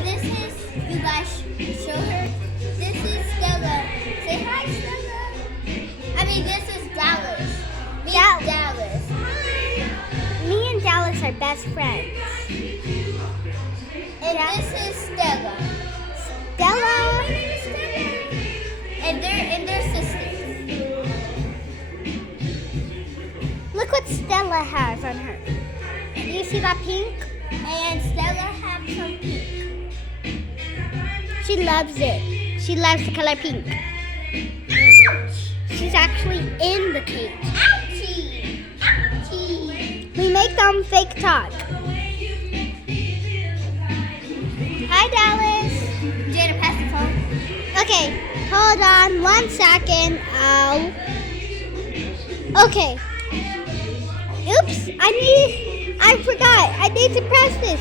And this is, you guys show her. This is Stella. Say hi, Stella. I mean, this is Dallas. Me and Dallas. Me and Dallas are best friends. And this is Stella. Stella. And they're sisters. Look what Stella has on her. Do you see that pink? And Stella has some pink. She loves it. She loves the color pink. She's actually in the cage. Ouchie! Ouchie! We make them fake talk. Hi, Dallas. Jada, pass the phone. Okay, hold on 1 second. Okay. Oops, I forgot. I need to press this.